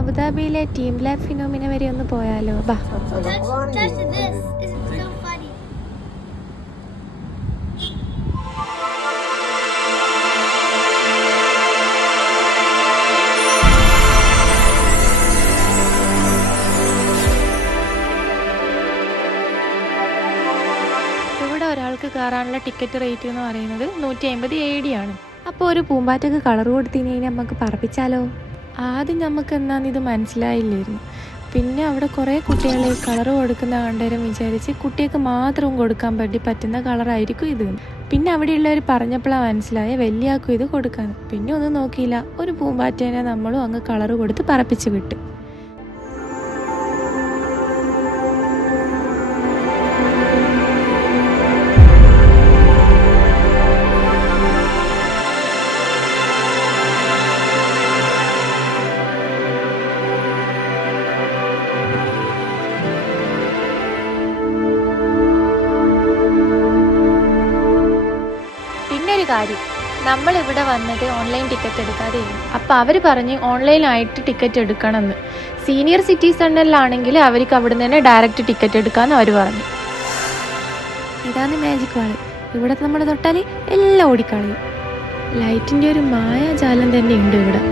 അബുദാബിയിലെ team lab phenomena വരെ ഒന്ന് പോയാലോ? ബാ. ഇവിടെ ഒരാൾക്ക് കയറാനുള്ള ടിക്കറ്റ് റേറ്റ് എന്ന് പറയുന്നത് 150 AED ആണ്. അപ്പോൾ ഒരു പൂമ്പാറ്റക്ക് കളർ കൊടുത്തിനി നമുക്ക് പറപ്പിച്ചാലോ? ആദ്യം നമുക്ക് എന്താണെന്ന് ഇത് മനസ്സിലായില്ലായിരുന്നു. പിന്നെ അവിടെ കുറേ കുട്ടികൾ കളർ കൊടുക്കുന്ന കണ്ടേരം വിചാരിച്ച് കുട്ടികൾക്ക് മാത്രം കൊടുക്കാൻ പറ്റുന്ന കളറായിരിക്കും ഇത്. പിന്നെ അവിടെയുള്ളവർ പറഞ്ഞപ്പോഴാണ് മനസ്സിലായ വലിയാക്കും ഇത് കൊടുക്കാൻ. പിന്നെ ഒന്നും നോക്കിയില്ല, ഒരു പൂമ്പാറ്റേനെ നമ്മളും അങ്ങ് കളർ കൊടുത്ത് പറപ്പിച്ച് വിട്ട്. കാര്യം, നമ്മളിവിടെ വന്നത് ഓൺലൈൻ ടിക്കറ്റ് എടുക്കാതെയാണ്. അപ്പോൾ അവർ പറഞ്ഞ് ഓൺലൈനായിട്ട് ടിക്കറ്റ് എടുക്കണമെന്ന്. സീനിയർ സിറ്റിസണിലാണെങ്കിൽ അവർക്ക് അവിടെ നിന്ന് തന്നെ ഡയറക്റ്റ് ടിക്കറ്റ് എടുക്കാമെന്ന് അവർ പറഞ്ഞു. ഇതാണ് മാജിക് വാള്. ഇവിടെ നമ്മൾ തൊട്ടാൽ എല്ലാം ഓടിക്കളയും. ലൈറ്റിൻ്റെ ഒരു മായാജാലം തന്നെ ഉണ്ട് ഇവിടെ.